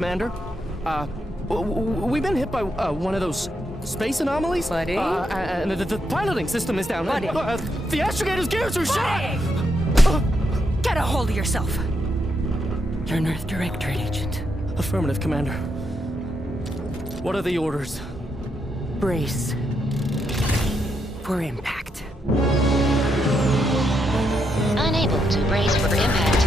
Commander. We've been hit by one of those space anomalies. Buddy? And the piloting system is down. Buddy? The astrogator's gears are shot! Get a hold of yourself! You're an Earth Directorate agent. Affirmative, Commander. What are the orders? Brace for impact. Unable to brace for impact.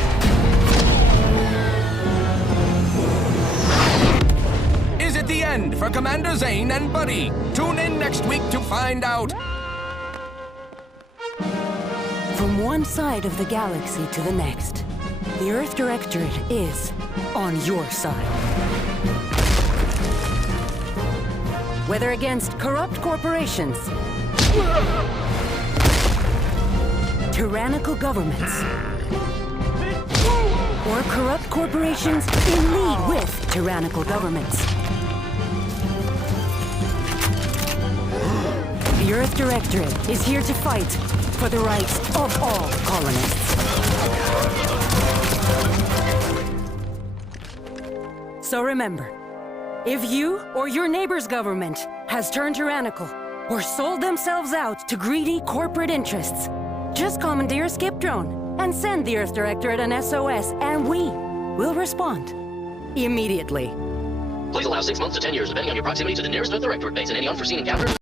Is it the end for Commander Zane and Buddy? Tune in next week to find out. From one side of the galaxy to the next, the Earth Directorate is on your side. Whether against corrupt corporations, tyrannical governments, or corrupt corporations in league with tyrannical governments. The Earth Directorate is here to fight for the rights of all colonists. So remember, if you or your neighbor's government has turned tyrannical or sold themselves out to greedy corporate interests, just commandeer a skip drone and send the Earth Directorate an SOS, and we will respond immediately. Please allow 6 months to 10 years, depending on your proximity to the nearest Earth Directorate base and any unforeseen encounters.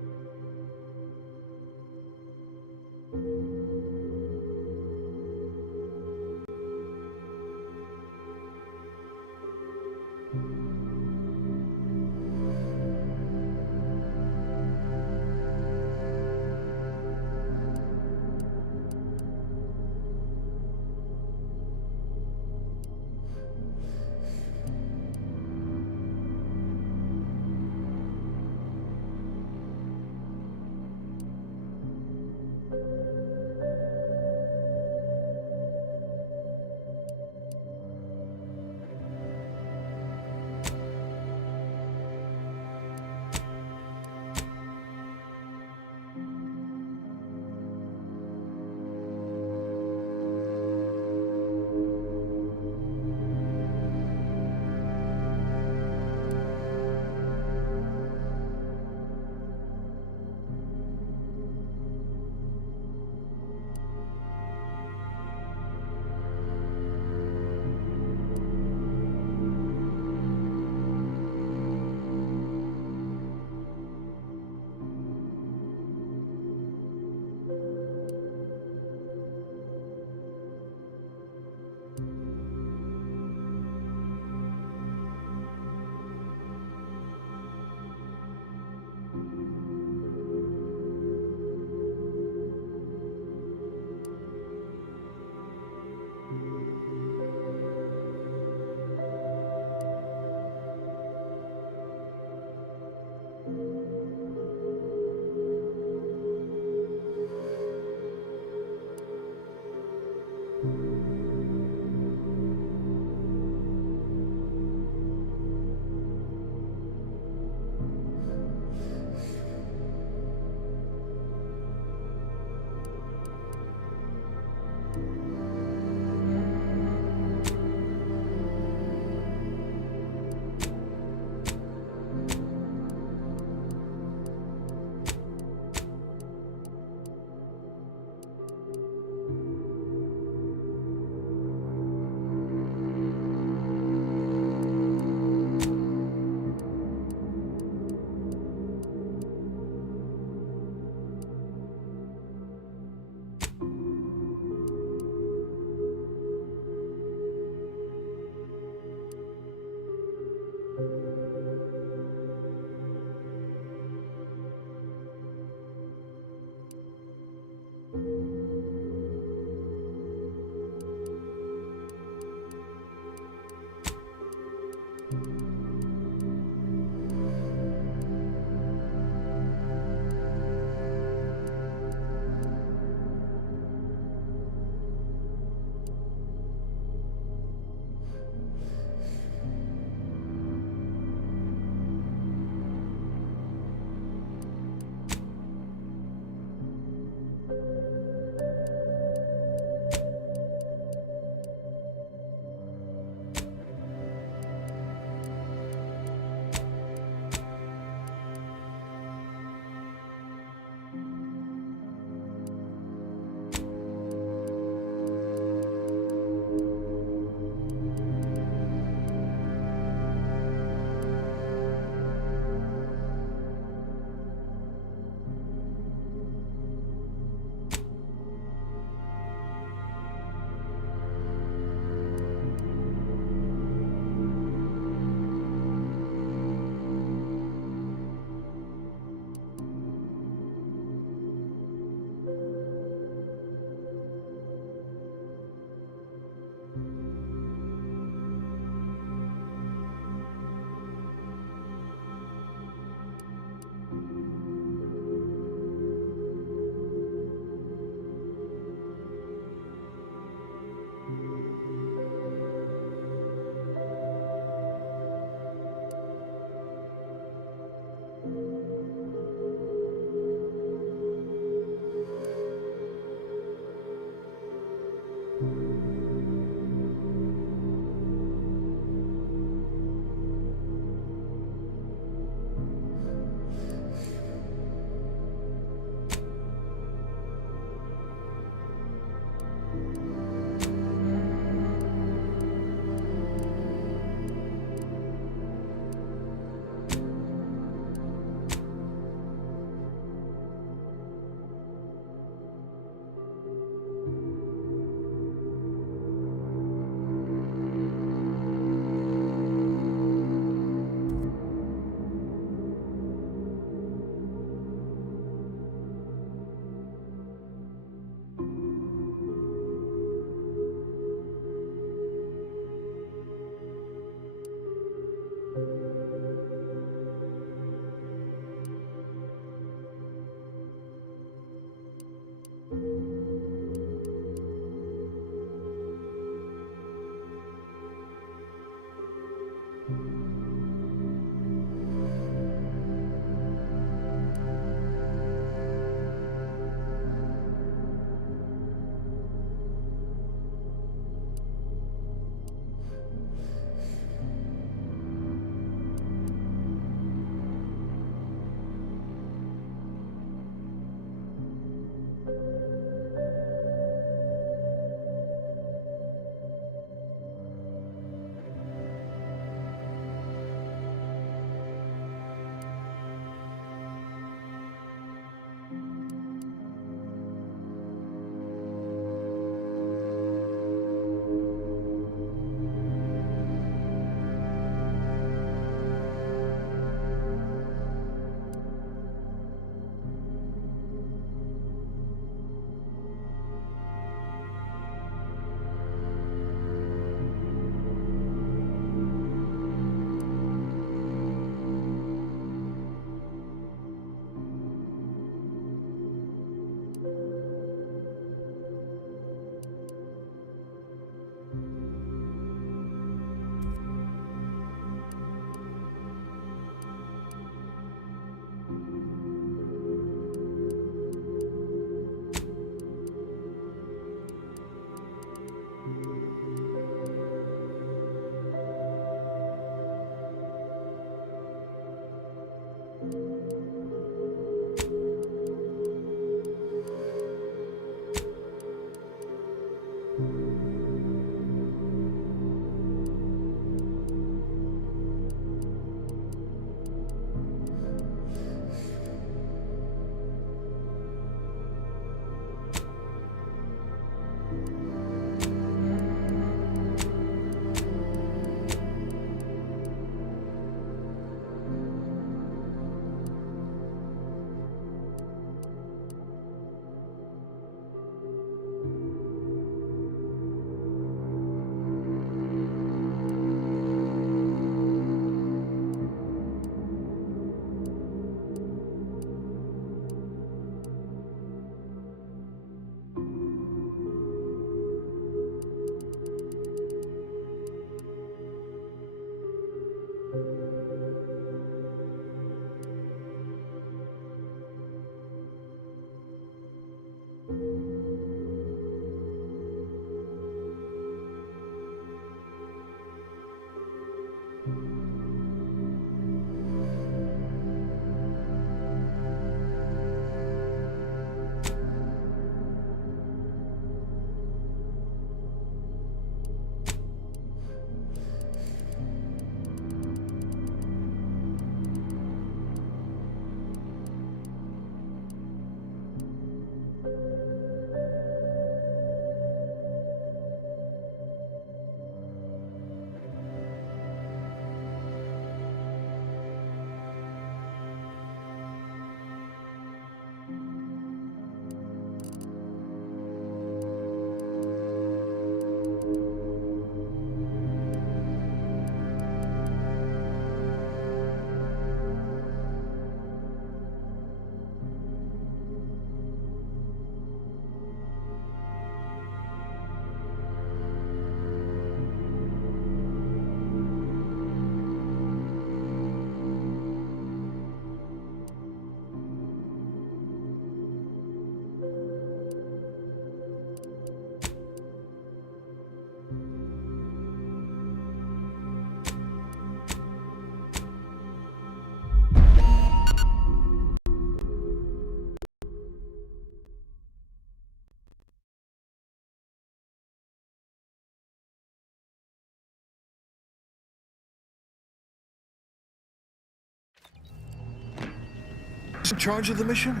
in charge of the mission?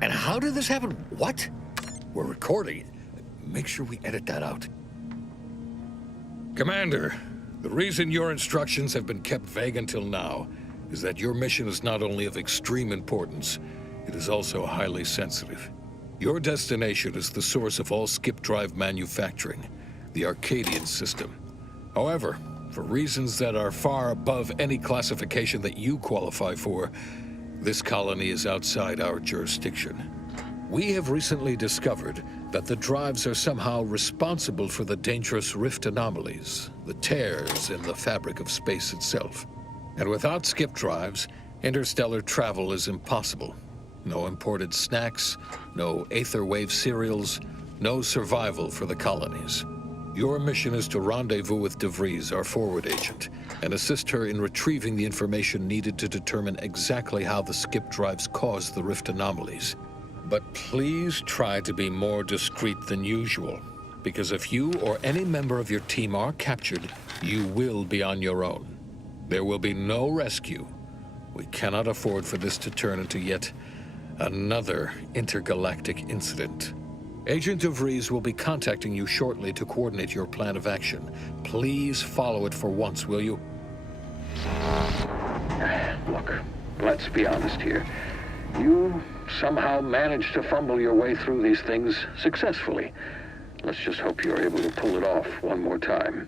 And how did this happen? What? We're recording. Make sure we edit that out. Commander, the reason your instructions have been kept vague until now is that your mission is not only of extreme importance, it is also highly sensitive. Your destination is the source of all skip drive manufacturing, the Arcadian system. However, for reasons that are far above any classification that you qualify for, this colony is outside our jurisdiction. We have recently discovered that the drives are somehow responsible for the dangerous rift anomalies, the tears in the fabric of space itself. And without skip drives, interstellar travel is impossible. No imported snacks, no aether wave cereals, no survival for the colonies. Your mission is to rendezvous with DeVries, our forward agent, and assist her in retrieving the information needed to determine exactly how the skip drives caused the rift anomalies. But please try to be more discreet than usual, because if you or any member of your team are captured, you will be on your own. There will be no rescue. We cannot afford for this to turn into yet another intergalactic incident. Agent DeVries will be contacting you shortly to coordinate your plan of action. Please follow it for once, will you? Look, let's be honest here. You somehow managed to fumble your way through these things successfully. Let's just hope you're able to pull it off one more time.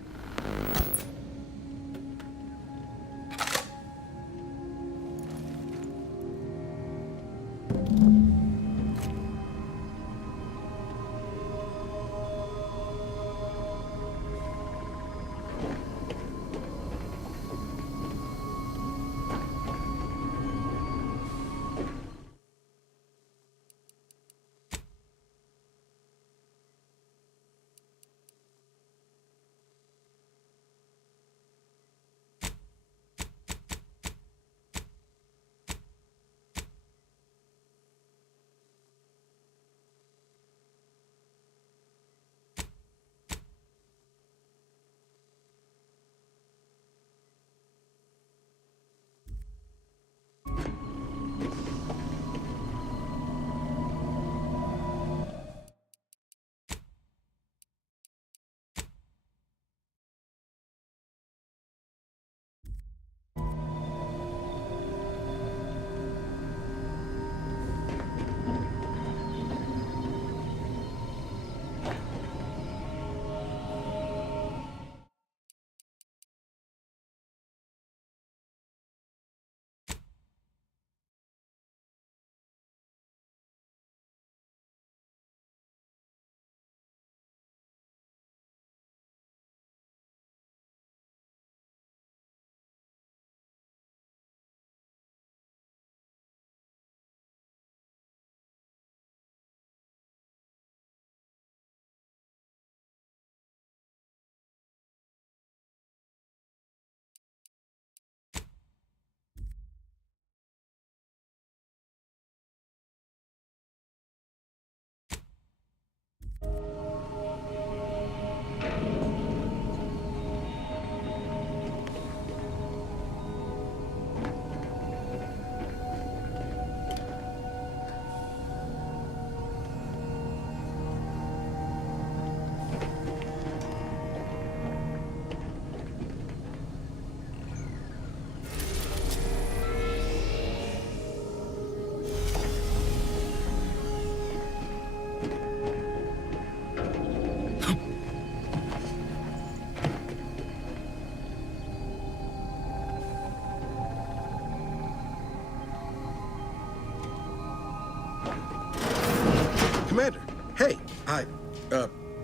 Commander, hey,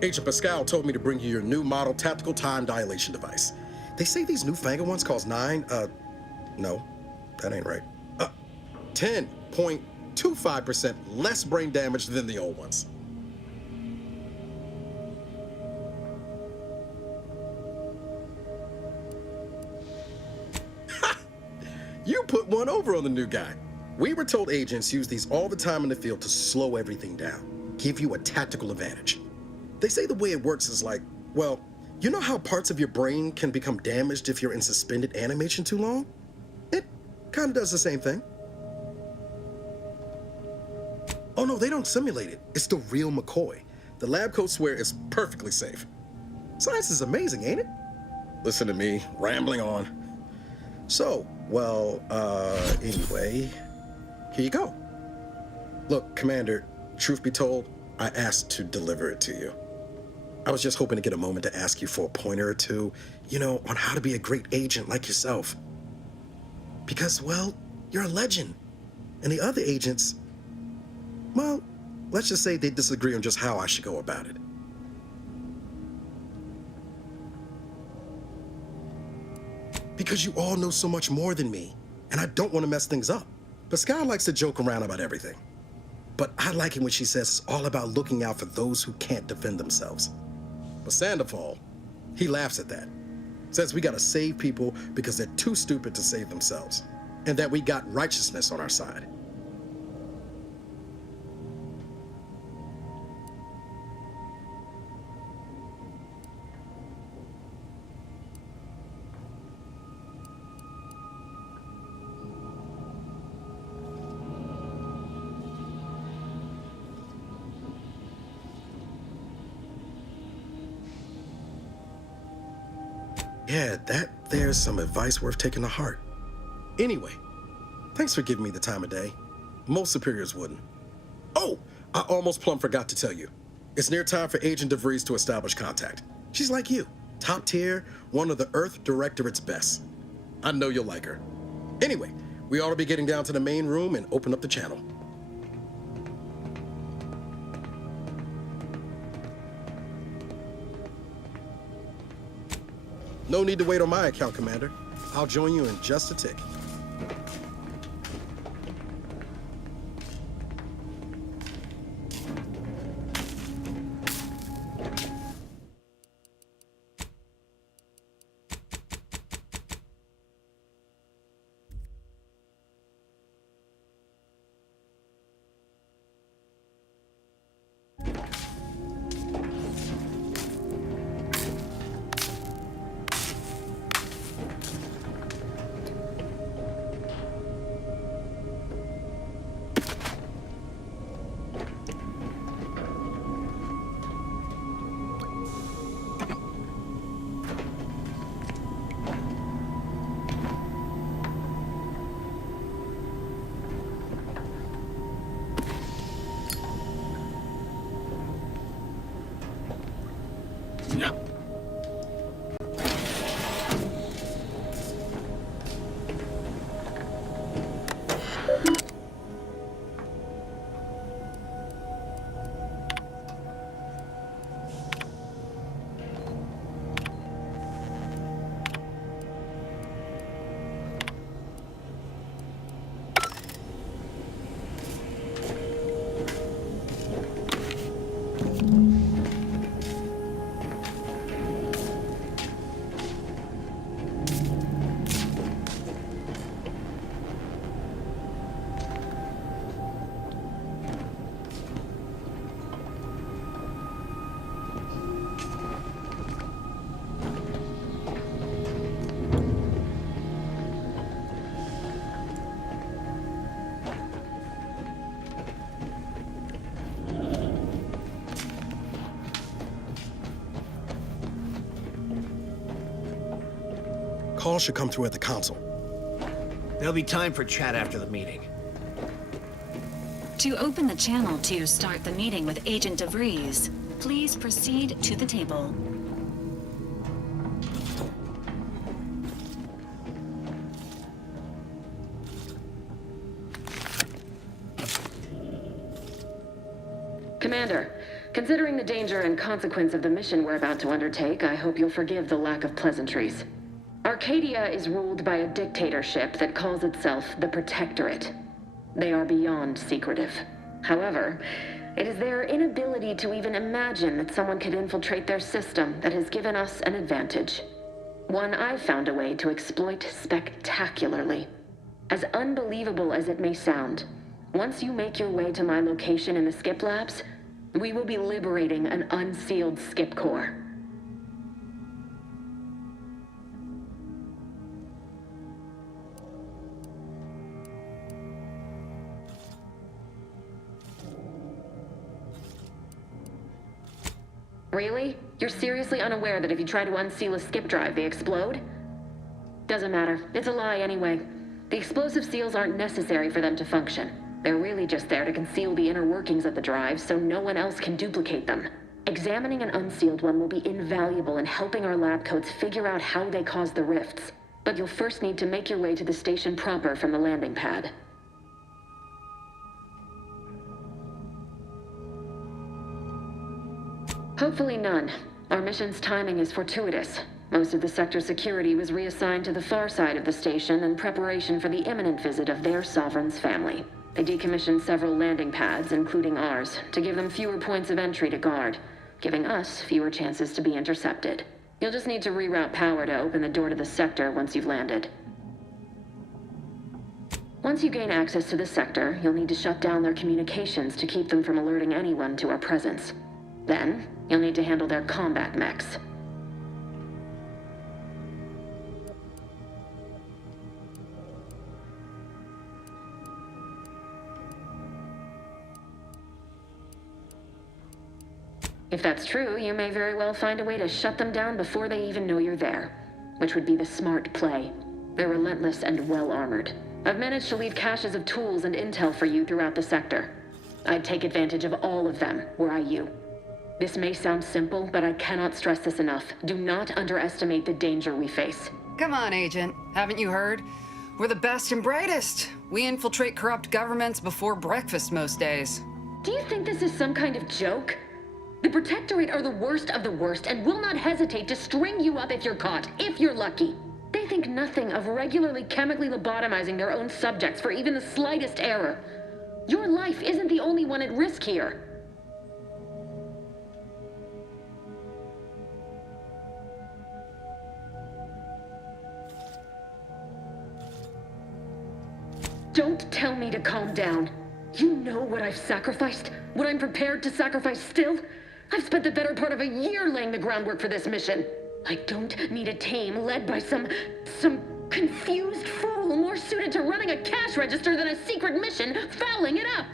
Agent Pascal told me to bring you your new model tactical time dilation device. They say these newfangled ones cause no, that ain't right. 10.25% less brain damage than the old ones. You put one over on the new guy. We were told agents use these all the time in the field to slow everything down, give you a tactical advantage. They say the way it works is like, well, you know how parts of your brain can become damaged if you're in suspended animation too long? It kind of does the same thing. Oh no, they don't simulate it. It's the real McCoy. The lab coats swear it's perfectly safe. Science is amazing, ain't it? Listen to me, rambling on. So, well, anyway, here you go. Look, Commander, truth be told, I asked to deliver it to you. I was just hoping to get a moment to ask you for a pointer or two, on how to be a great agent like yourself. Because, well, you're a legend. And the other agents, well, let's just say they disagree on just how I should go about it. Because you all know so much more than me, and I don't want to mess things up. But Sky likes to joke around about everything. But I like it when she says it's all about looking out for those who can't defend themselves. But Sandoval, he laughs at that. Says we gotta save people because they're too stupid to save themselves. And that we got righteousness on our side. Yeah, there's some advice worth taking to heart. Anyway, thanks for giving me the time of day. Most superiors wouldn't. Oh, I almost plumb forgot to tell you. It's near time for Agent DeVries to establish contact. She's like you, top tier, one of the Earth Directorate's best. I know you'll like her. Anyway, we ought to be getting down to the main room and open up the channel. No need to wait on my account, Commander. I'll join you in just a tick. Call should come through at the console. There'll be time for chat after the meeting. To open the channel to start the meeting with Agent DeVries, please proceed to the table. Commander, considering the danger and consequence of the mission we're about to undertake, I hope you'll forgive the lack of pleasantries. Arcadia is ruled by a dictatorship that calls itself the Protectorate. They are beyond secretive. However, it is their inability to even imagine that someone could infiltrate their system that has given us an advantage. One I've found a way to exploit spectacularly. As unbelievable as it may sound, once you make your way to my location in the Skip Labs, we will be liberating an unsealed Skip core. Really? You're seriously unaware that if you try to unseal a skip drive, they explode? Doesn't matter. It's a lie anyway. The explosive seals aren't necessary for them to function. They're really just there to conceal the inner workings of the drive so no one else can duplicate them. Examining an unsealed one will be invaluable in helping our lab coats figure out how they caused the rifts. But you'll first need to make your way to the station proper from the landing pad. Hopefully none. Our mission's timing is fortuitous. Most of the sector security was reassigned to the far side of the station in preparation for the imminent visit of their sovereign's family. They decommissioned several landing pads, including ours, to give them fewer points of entry to guard, giving us fewer chances to be intercepted. You'll just need to reroute power to open the door to the sector once you've landed. Once you gain access to the sector, you'll need to shut down their communications to keep them from alerting anyone to our presence. Then, you'll need to handle their combat mechs. If that's true, you may very well find a way to shut them down before they even know you're there, which would be the smart play. They're relentless and well-armored. I've managed to leave caches of tools and intel for you throughout the sector. I'd take advantage of all of them, were I you. This may sound simple, but I cannot stress this enough. Do not underestimate the danger we face. Come on, Agent. Haven't you heard? We're the best and brightest. We infiltrate corrupt governments before breakfast most days. Do you think this is some kind of joke? The Protectorate are the worst of the worst and will not hesitate to string you up if you're caught, if you're lucky. They think nothing of regularly chemically lobotomizing their own subjects for even the slightest error. Your life isn't the only one at risk here. Don't tell me to calm down. You know what I've sacrificed? What I'm prepared to sacrifice still? I've spent the better part of a year laying the groundwork for this mission. I don't need a team led by some confused fool more suited to running a cash register than a secret mission fouling it up.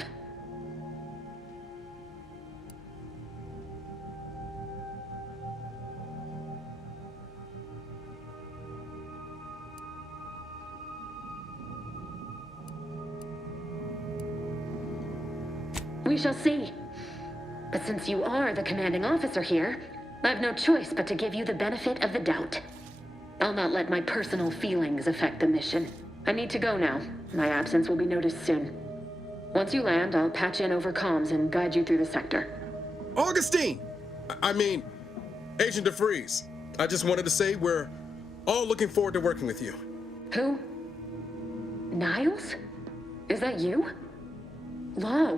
We shall see. But since you are the commanding officer here, I've no choice but to give you the benefit of the doubt. I'll not let my personal feelings affect the mission. I need to go now. My absence will be noticed soon. Once you land, I'll patch in over comms and guide you through the sector. Augustine! I mean, Agent DeVries. I just wanted to say we're all looking forward to working with you. Who? Niles? Is that you? Law,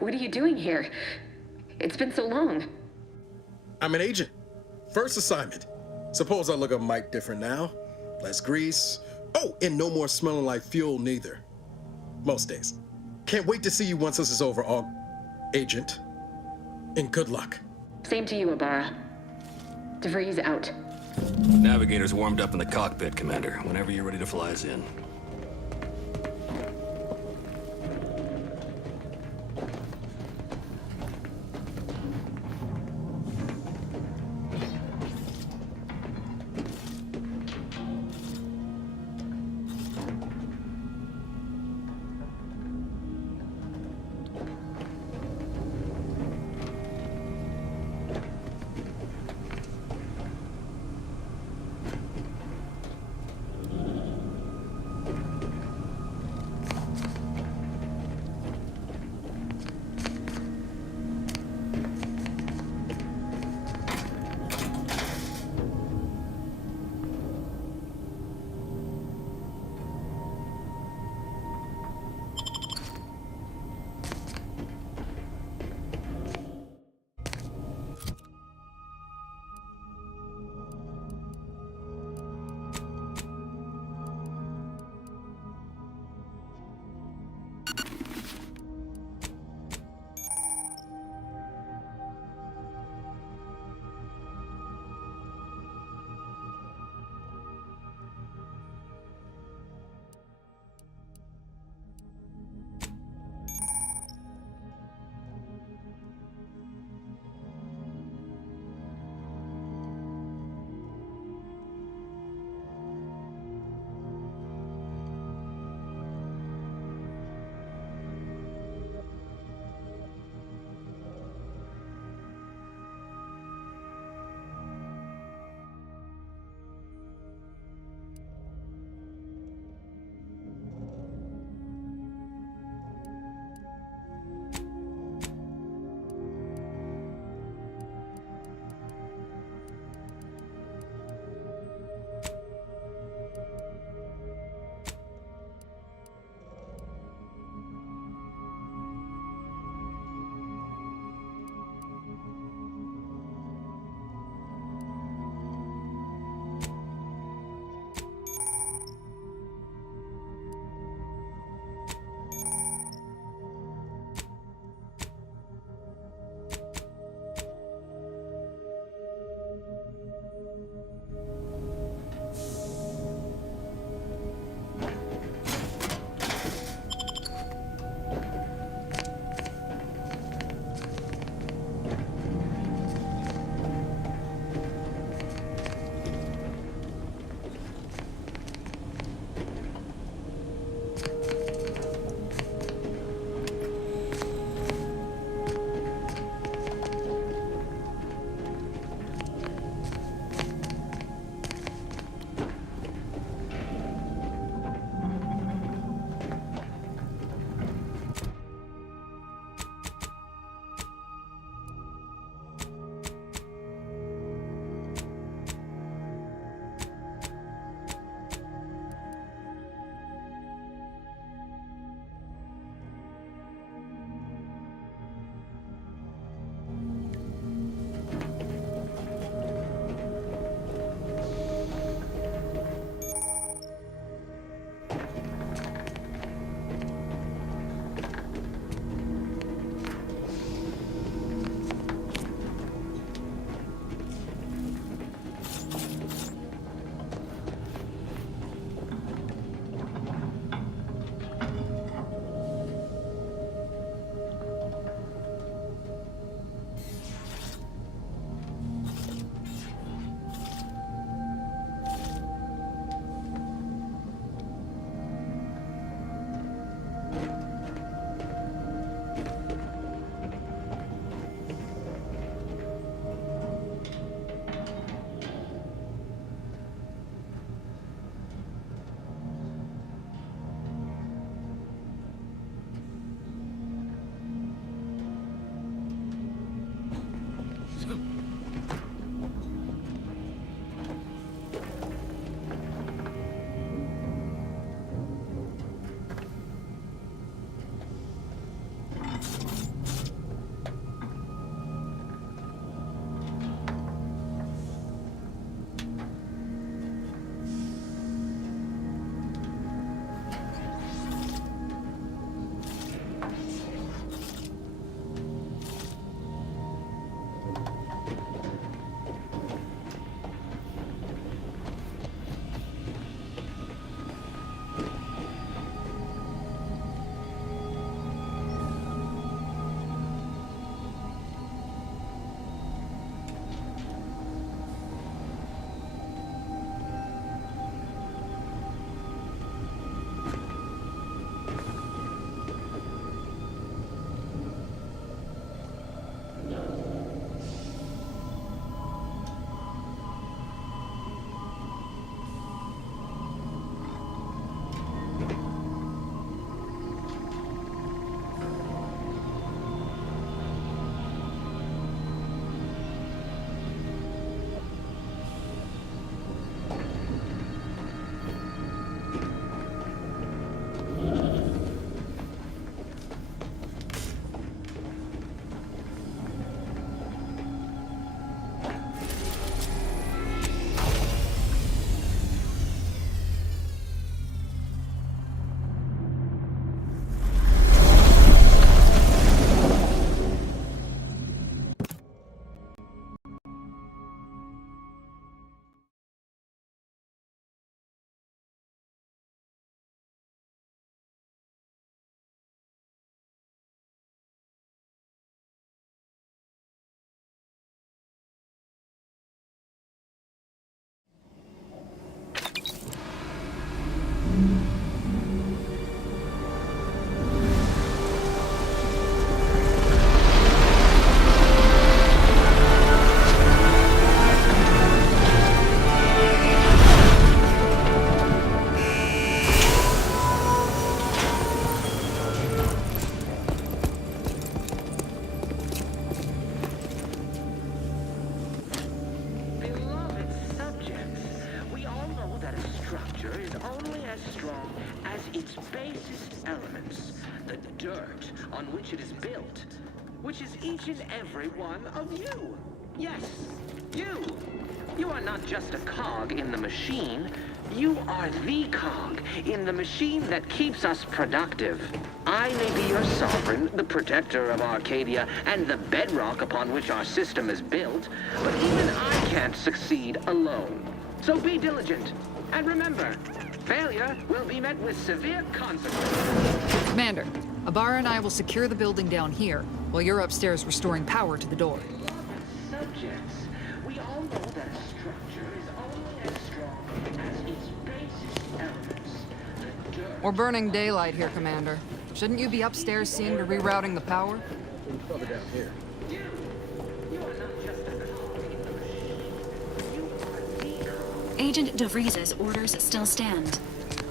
what are you doing here? It's been so long. I'm an agent. First assignment. Suppose I look a mite different now. Less grease. Oh, and no more smelling like fuel neither. Most days. Can't wait to see you once this is over, Agent. And good luck. Same to you, Ibarra. DeVries out. Navigator's warmed up in the cockpit, Commander. Whenever you're ready to fly us in. which is each and every one of you. Yes, you. You are not just a cog in the machine. You are the cog in the machine that keeps us productive. I may be your sovereign, the protector of Arcadia, and the bedrock upon which our system is built, but even I can't succeed alone. So be diligent, and remember, failure will be met with severe consequences. Commander, Abara and I will secure the building down here, while you're upstairs restoring power to the door. Subjects, we all know that a structure is only as strong as its basis elements. We're burning daylight here, Commander. Shouldn't you be upstairs seeing to rerouting the power? Further down here. Agent DeVries's orders still stand.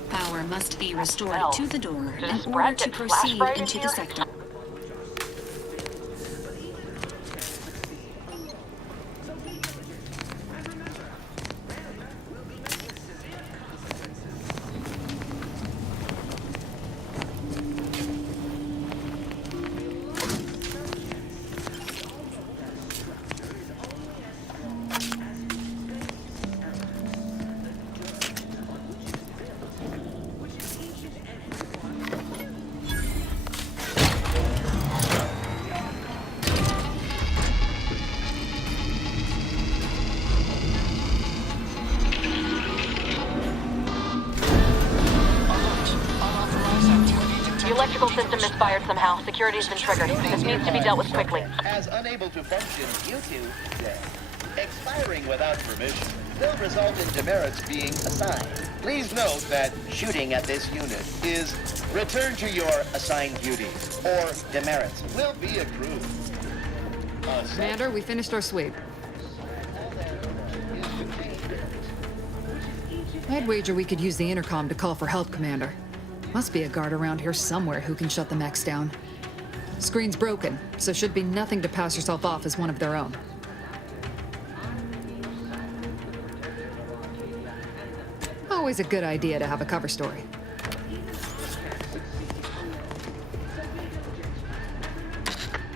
Power must be restored to the door in order to proceed into the sector. System misfired somehow. Security's been triggered. This needs to be dealt with quickly. As unable to function due to death. Expiring without permission will result in demerits being assigned. Please note that shooting at this unit is return to your assigned duties, or demerits will be accrued. Commander, we finished our sweep. I'd wager we could use the intercom to call for help, Commander. Must be a guard around here somewhere who can shut the mechs down. Screen's broken, so should be nothing to pass yourself off as one of their own. Always a good idea to have a cover story.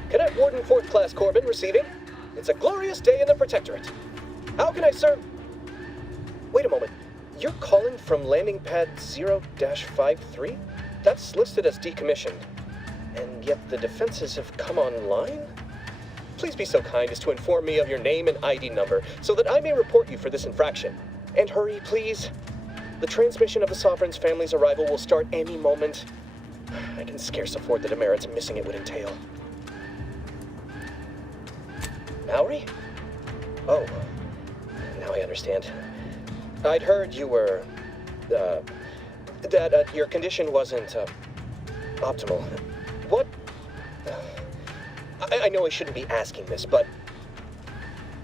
Cadet Warden 4th Class Corbin receiving. It's a glorious day in the Protectorate. How can I serve? Wait a moment. You're calling from landing pad 0-53? That's listed as decommissioned. And yet the defenses have come online? Please be so kind as to inform me of your name and ID number so that I may report you for this infraction. And hurry, please. The transmission of the Sovereign's family's arrival will start any moment. I can scarce afford the demerits missing it would entail. Mallory? Oh, now I understand. I'd heard you were, that your condition wasn't, optimal. What? I know I shouldn't be asking this, but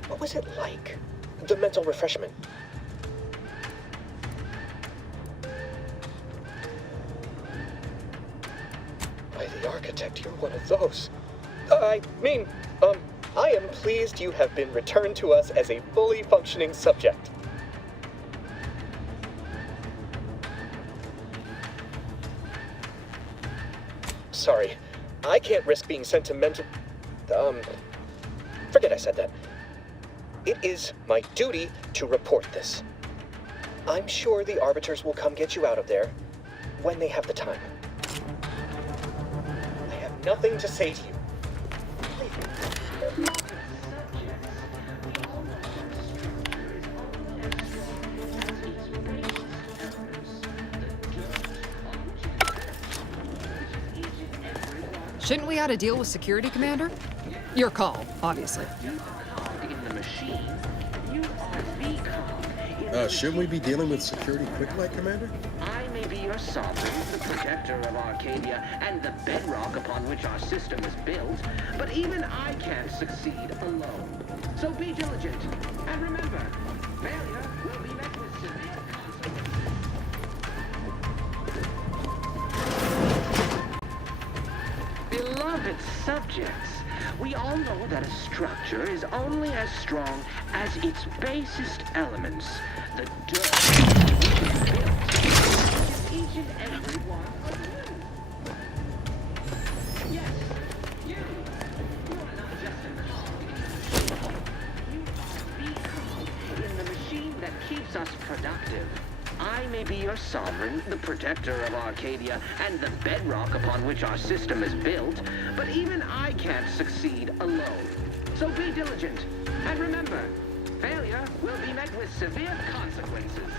what was it like? The mental refreshment? By the architect, you're one of those. I mean, I am pleased you have been returned to us as a fully functioning subject. Sorry, I can't risk being sentimental. Forget I said that. It is my duty to report this. I'm sure the arbiters will come get you out of there when they have the time. I have nothing to say to you. Shouldn't we add a deal with security, Commander? Your call, obviously. Shouldn't we be dealing with security quick like, Commander? I may be your sovereign, the protector of Arcadia, and the bedrock upon which our system is built, but even I can't succeed alone. So be diligent, and remember, failure will be met with severe consequences. Beloved subjects, we all know that a structure is only as strong as its basest elements. The dirt is built. Each and every one of you. Yes, you. productive. I may be your sovereign, the protector of Arcadia, and the bedrock upon which our system is built, but even I can't succeed alone. So be diligent, and remember, failure will be met with severe consequences.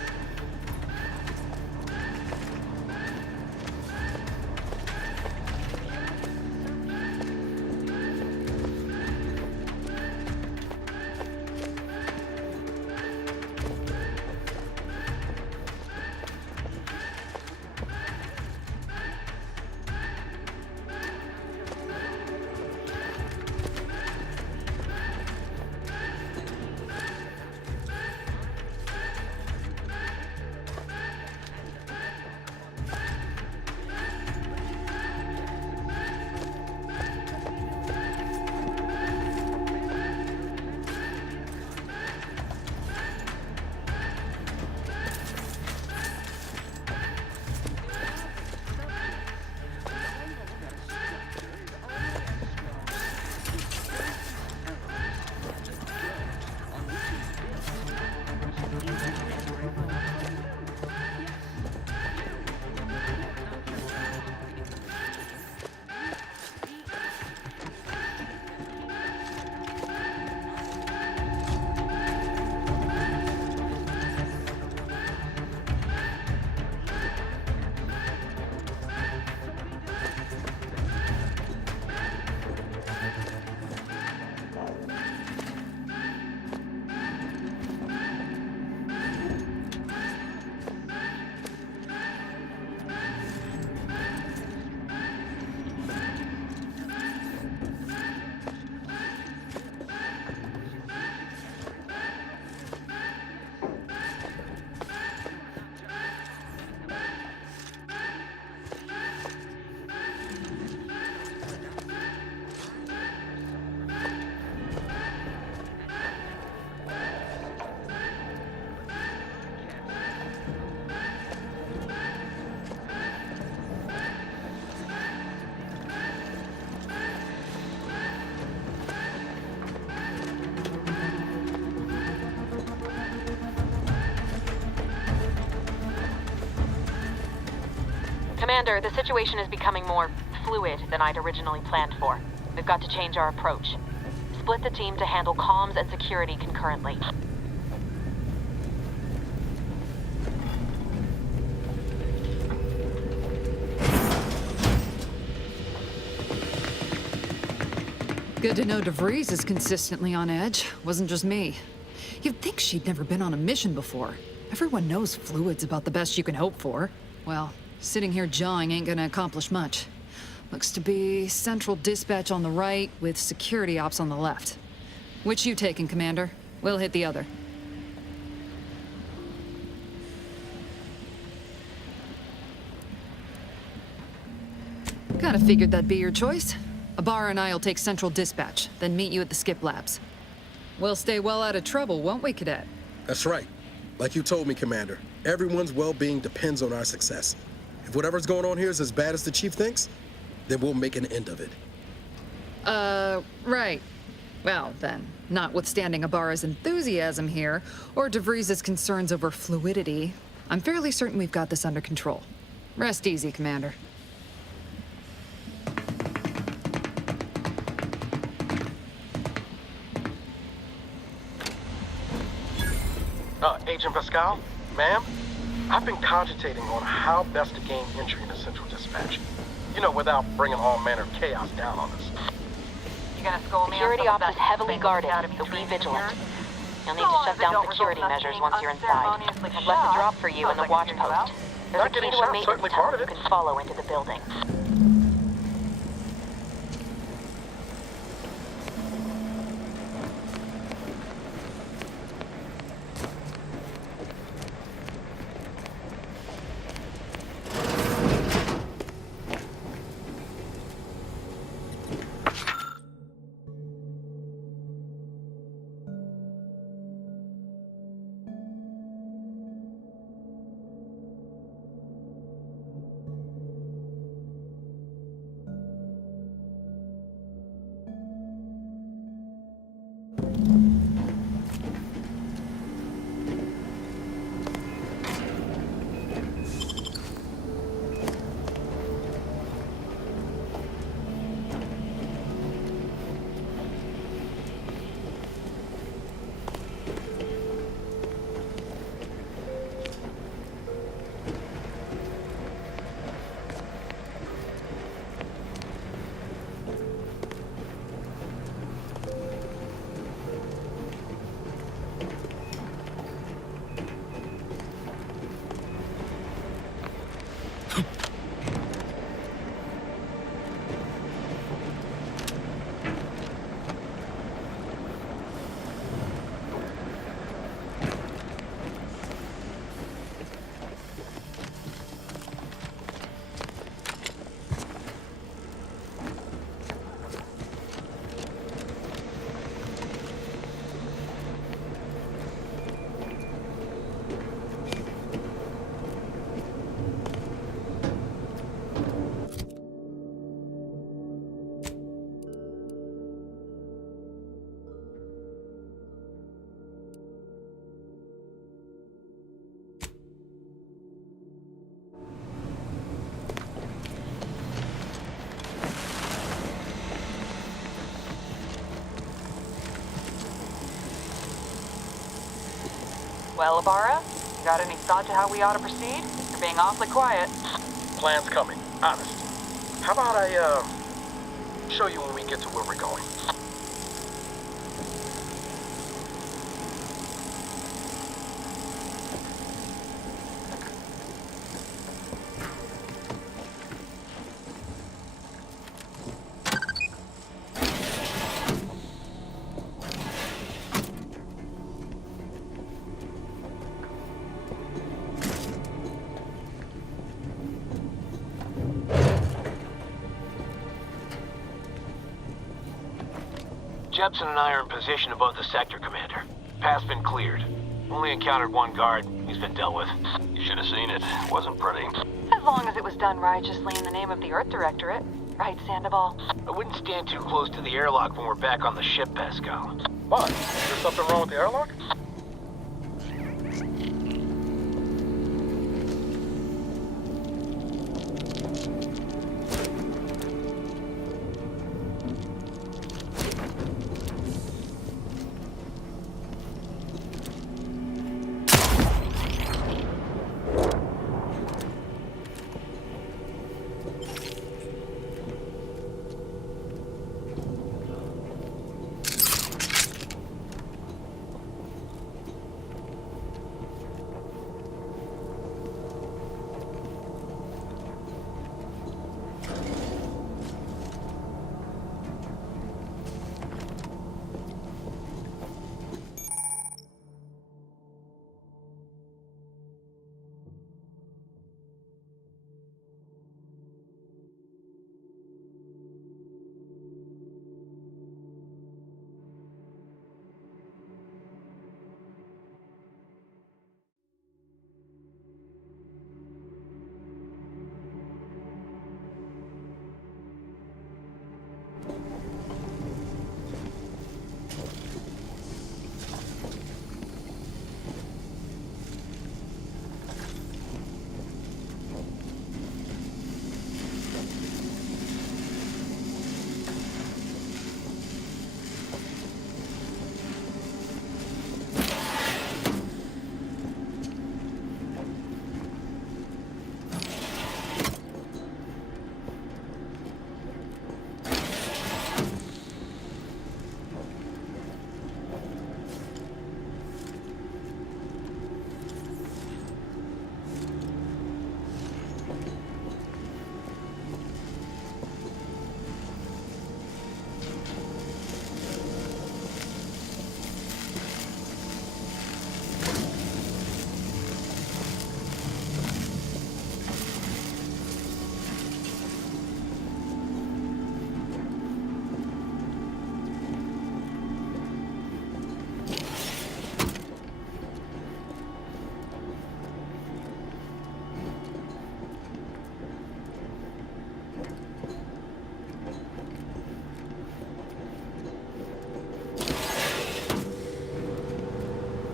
Commander, the situation is becoming more fluid than I'd originally planned for. We've got to change our approach. Split the team to handle comms and security concurrently. Good to know DeVries is consistently on edge. Wasn't just me. You'd think she'd never been on a mission before. Everyone knows fluid's about the best you can hope for. Well, sitting here jawing ain't gonna accomplish much. Looks to be central dispatch on the right with security ops on the left. Which you taking, Commander? We'll hit the other. Kinda figured that'd be your choice. Ibarra and I'll take central dispatch, then meet you at the skip labs. We'll stay well out of trouble, won't we, Cadet? That's right. Like you told me, Commander, everyone's well-being depends on our success. If whatever's going on here is as bad as the Chief thinks, then we'll make an end of it. Right. Well, then, notwithstanding Ibarra's enthusiasm here, or DeVries' concerns over fluidity, I'm fairly certain we've got this under control. Rest easy, Commander. Agent Pascal, ma'am, I've been cogitating on how best to gain entry into Central Dispatch. You know, without bringing all manner of chaos down on us. You gonna school me? Security ops is heavily guarded, so be vigilant. You'll need to shut down security measures once you're inside. I've left a drop for you in the watch post. There's a key to a maintenance tunnel you can follow into the building. Well, Ibarra, you got any thought to how we ought to proceed? You're being awfully quiet. Plan's coming, honest. How about I, show you when we get to where we're going? Jepson and I are in position above the sector, Commander. Path's been cleared. Only encountered one guard. He's been dealt with. You should have seen it. Wasn't pretty. As long as it was done righteously in the name of the Earth Directorate. Right, Sandoval? I wouldn't stand too close to the airlock when we're back on the ship, Pascal. What? Is there something wrong with the airlock?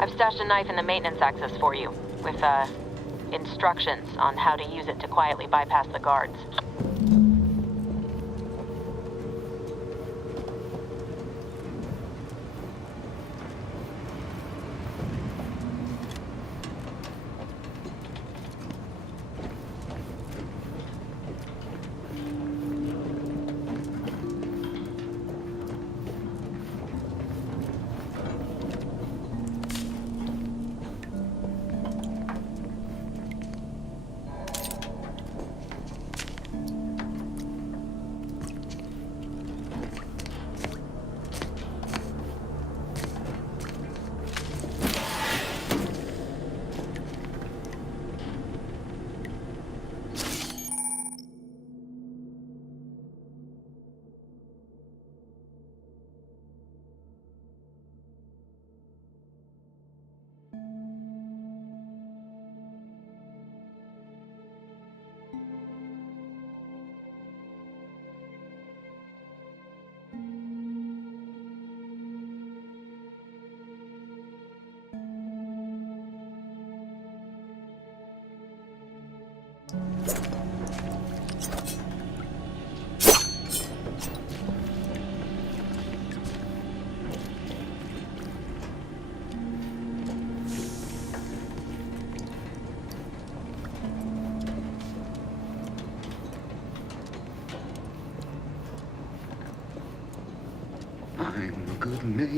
I've stashed a knife in the maintenance access for you, with, instructions on how to use it to quietly bypass the guards.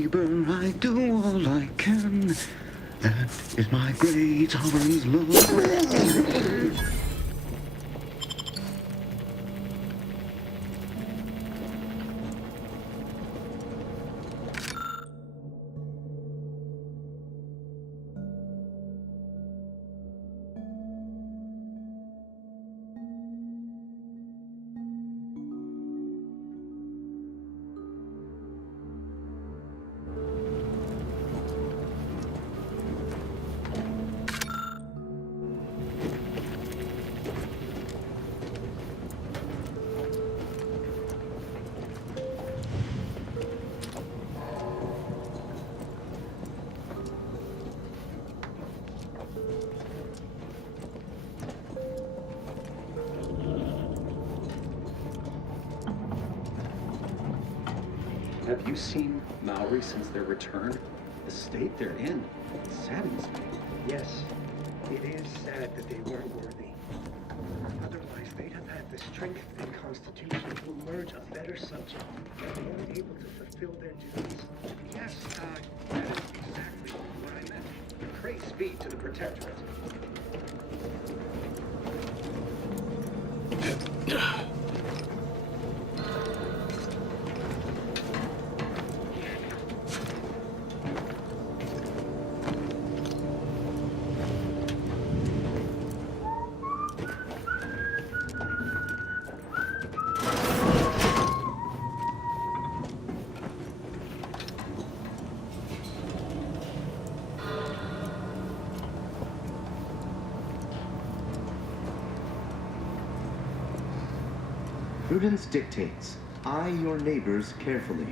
neighbor, I do all I can. That is my great sovereign's love. Have you seen Maori since their return? The state they're in saddens me. Yes, it is sad that they weren't worthy. Otherwise, they'd have had the strength and constitution to emerge a better subject, but they weren't able to fulfill their duties. Yes, that is exactly what I meant. Praise be to the Protectorate. Prudence dictates, eye your neighbors carefully.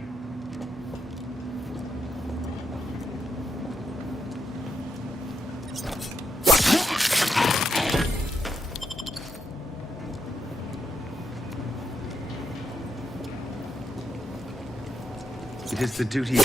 It is the duty.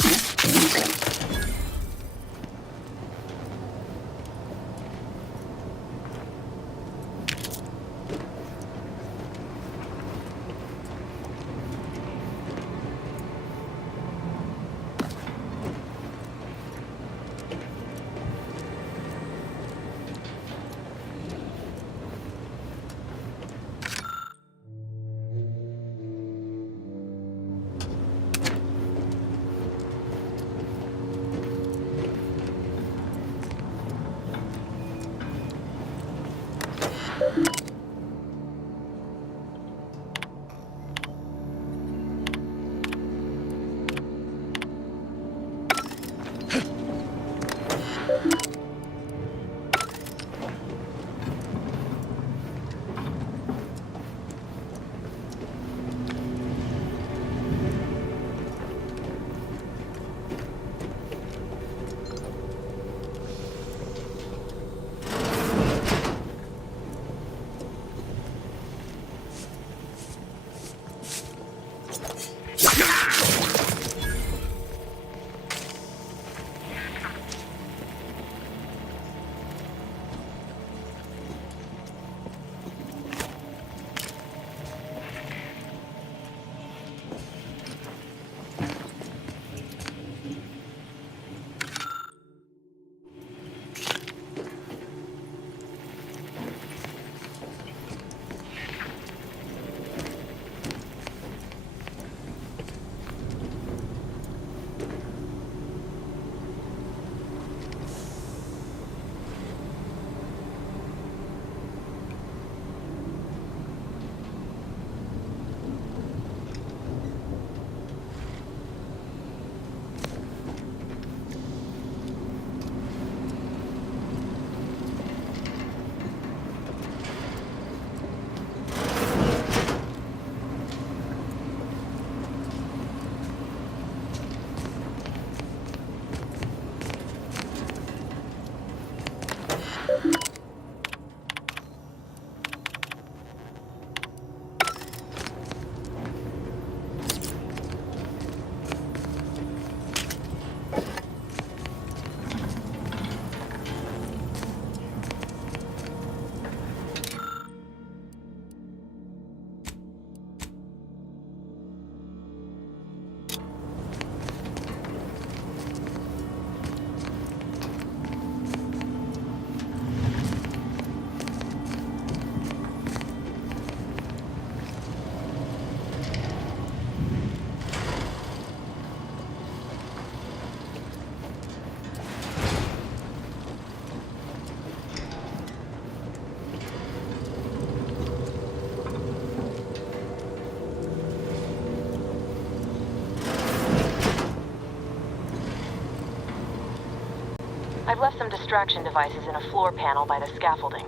I've left some distraction devices in a floor panel by the scaffolding.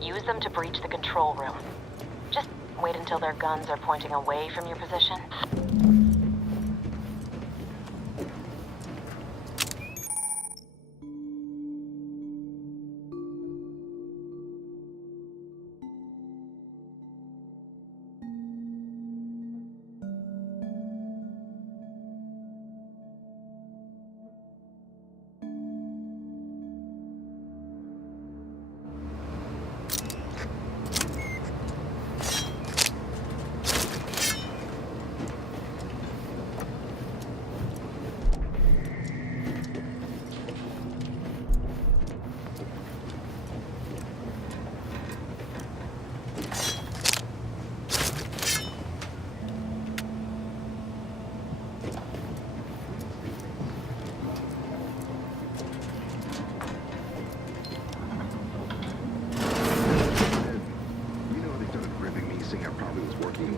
Use them to breach the control room. Just wait until their guns are pointing away from your position.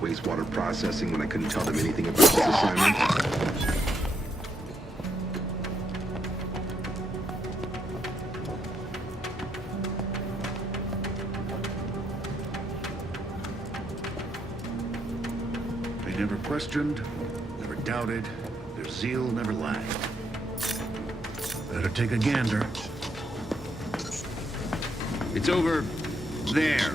Wastewater processing when I couldn't tell them anything about this assignment. They never questioned, never doubted, their zeal never lagged. Better take a gander. It's over there.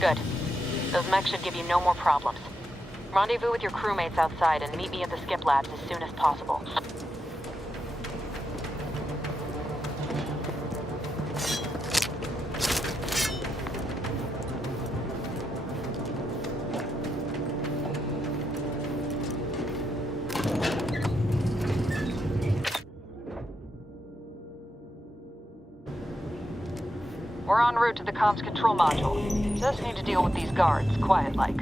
Good. Those mechs should give you no more problems. Rendezvous with your crewmates outside and meet me at the skip labs as soon as possible. We're en route to the comms control module. Just need to deal with these guards, quiet-like.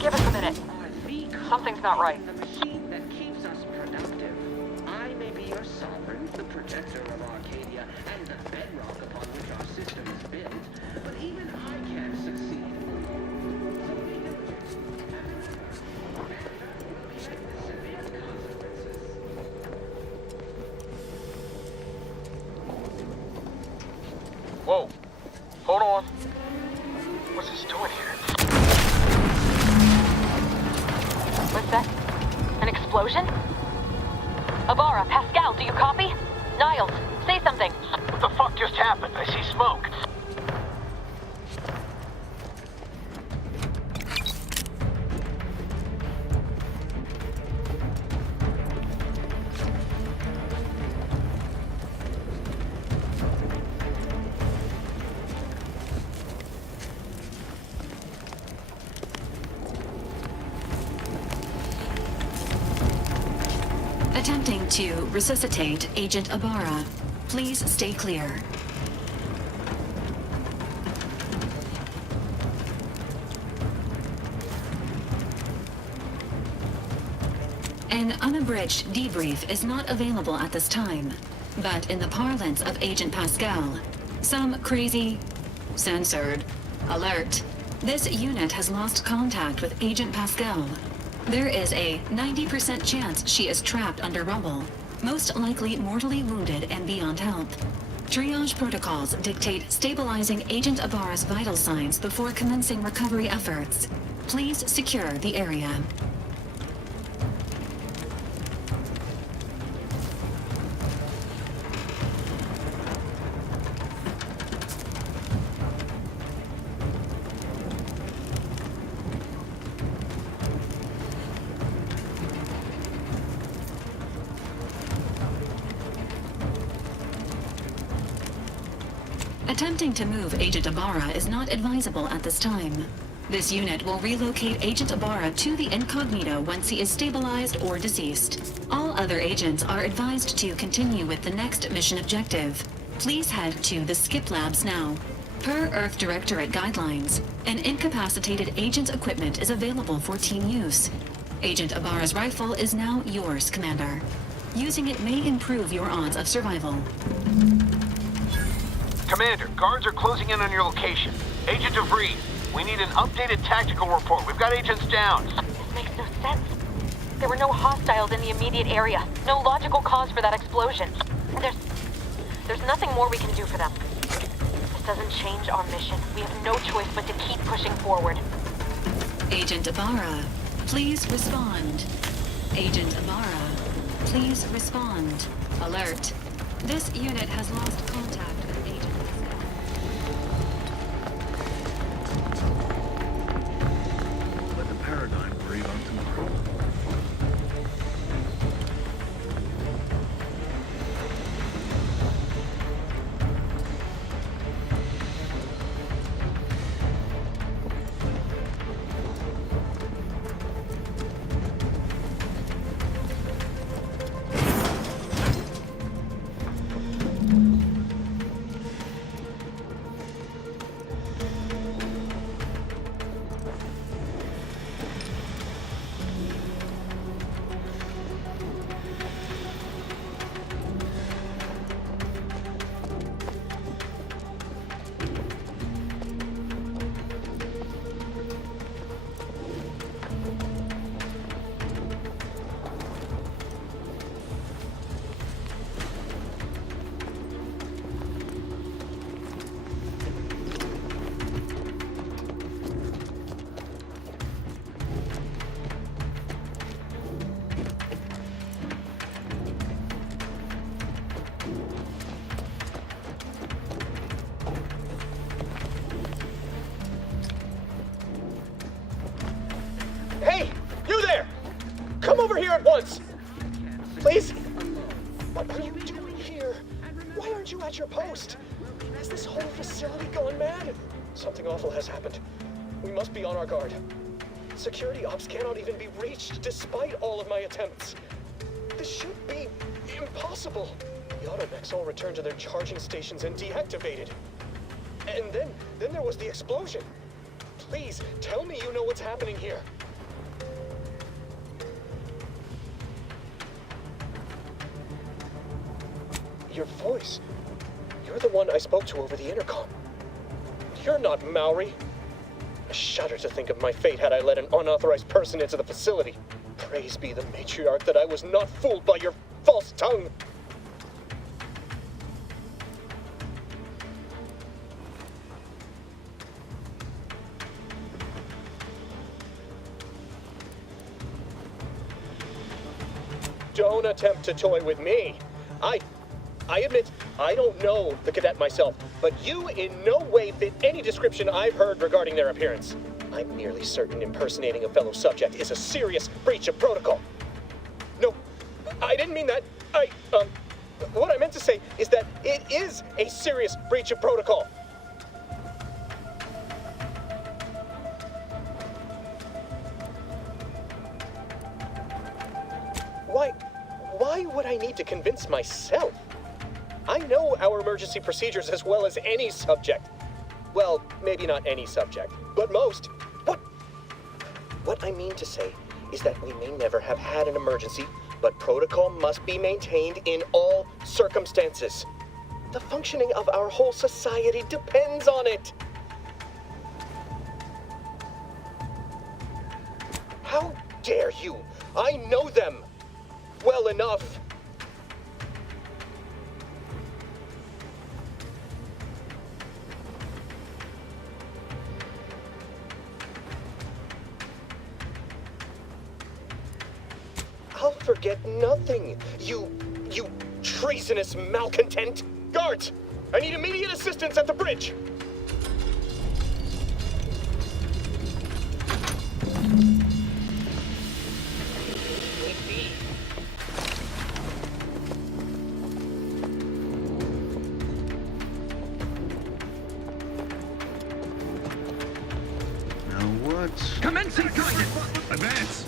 Give us a minute. Something's not right. The machine that keeps us productive. I may be your sovereign, the protector of Arcadia, and the bedrock upon which our system is built, but even I can't succeed. So be diligent. Severe consequences. Whoa. Hold on. What's this doing here? What's that? An explosion? Avara, Pascal, do you copy? Niles, say something. What the fuck just happened? I see smoke. Attempting to resuscitate Agent Ibarra. Please stay clear. An unabridged debrief is not available at this time, but in the parlance of Agent Pascal, some crazy, censored, alert. This unit has lost contact with Agent Pascal. There is a 90% chance she is trapped under rubble, most likely mortally wounded and beyond help. Triage protocols dictate stabilizing Agent Ibarra's vital signs before commencing recovery efforts. Please secure the area. Attempting to move Agent Ibarra is not advisable at this time. This unit will relocate Agent Ibarra to the incognito once he is stabilized or deceased. All other agents are advised to continue with the next mission objective. Please head to the Skip Labs now. Per Earth Directorate guidelines, an incapacitated agent's equipment is available for team use. Agent Ibarra's rifle is now yours, Commander. Using it may improve your odds of survival. Commander, guards are closing in on your location. Agent DeVries, we need an updated tactical report. We've got agents down. This makes no sense. There were no hostiles in the immediate area. No logical cause for that explosion. There's nothing more we can do for them. This doesn't change our mission. We have no choice but to keep pushing forward. Agent Ibarra, please respond. Agent Ibarra, please respond. Alert. This unit has lost contact with Agent Pascal. Let the paradigm breathe on tomorrow. Hey, you there! Come over here at once! Please? What are you doing here? Why aren't you at your post? Has this whole facility gone mad? Something awful has happened. We must be on our guard. Security ops cannot even be reached despite all of my attempts. This should be impossible. The automechs all returned to their charging stations and deactivated. And then there was the explosion. Please, tell me you know what's happening here. Your voice. You're the one I spoke to over the intercom. You're not Maori. I shudder to think of my fate had I let an unauthorized person into the facility. Praise be the matriarch that I was not fooled by your false tongue. don't attempt to toy with me. I admit, I don't know the cadet myself, but you in no way fit any description I've heard regarding their appearance. I'm nearly certain impersonating a fellow subject is a serious breach of protocol. No, I didn't mean that. What I meant to say is that it is a serious breach of protocol. Why would I need to convince myself? I know our emergency procedures as well as any subject. Well, maybe not any subject, but most. What I mean to say is that we may never have had an emergency, but protocol must be maintained in all circumstances. The functioning of our whole society depends on it. How dare you? I know them well enough. I'll forget nothing, you treasonous malcontent! Guards! I need immediate assistance at the bridge! Now what? Commencing guidance! Advance!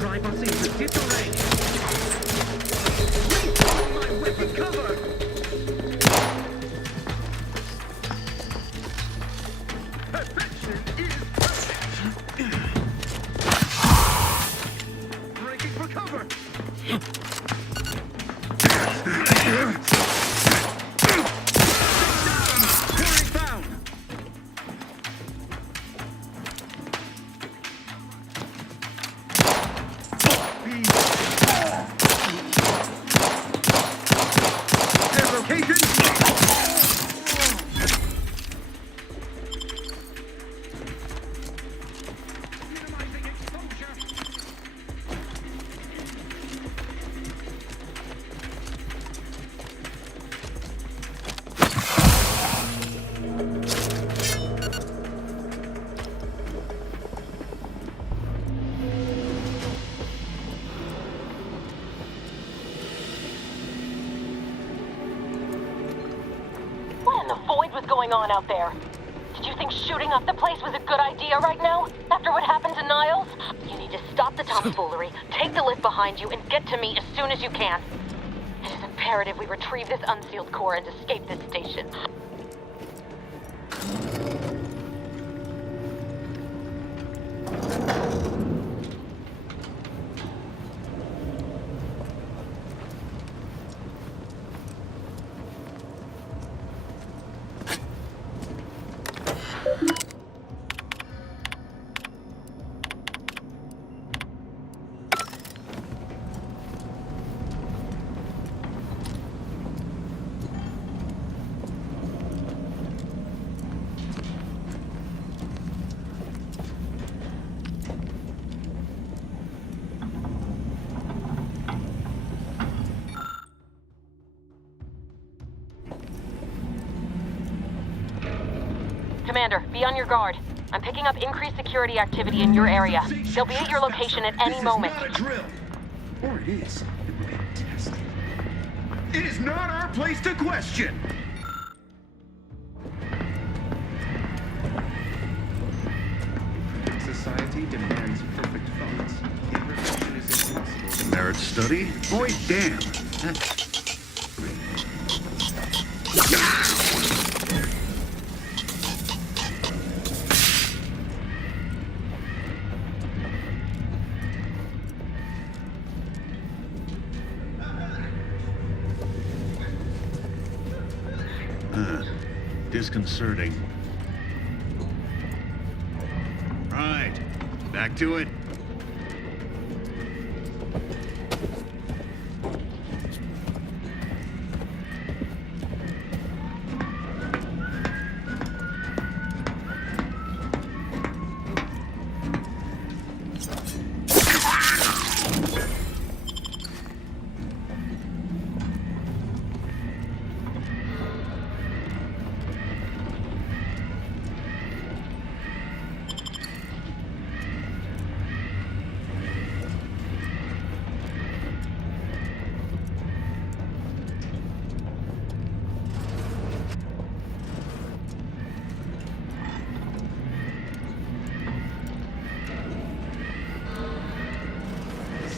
drive us into disarray. Please follow my weapon cover. Perfection is perfect. Breaking for cover. Going on out there? Did you think shooting up the place was a good idea right now? After what happened to Niles? You need to stop the tomfoolery, take the lift behind you, and get to me as soon as you can. It is imperative we retrieve this unsealed core and escape this station. Commander, be on your guard. I'm picking up increased security activity in your area. They'll be at your location at any moment. This is not a drill. Or it is. It will be a test. It is not our place to question. Society demands perfect phones. Imperfection is impossible. Merit study? Boy, damn. That's... disconcerting. Right, back to it.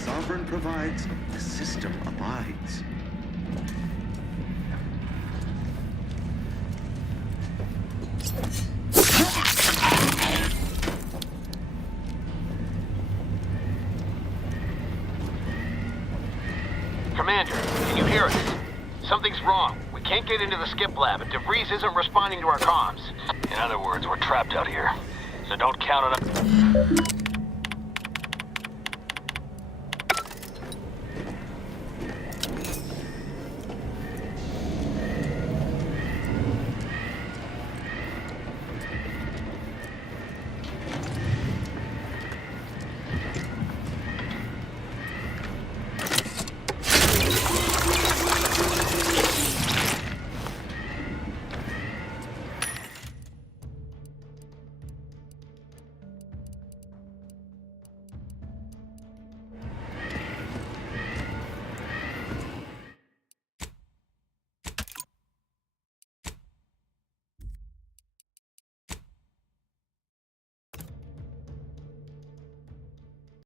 Sovereign provides, the system abides. Commander, can you hear us? Something's wrong. We can't get into the skip lab, and DeVries isn't responding to our comms. In other words, we're trapped out here. So don't count on us.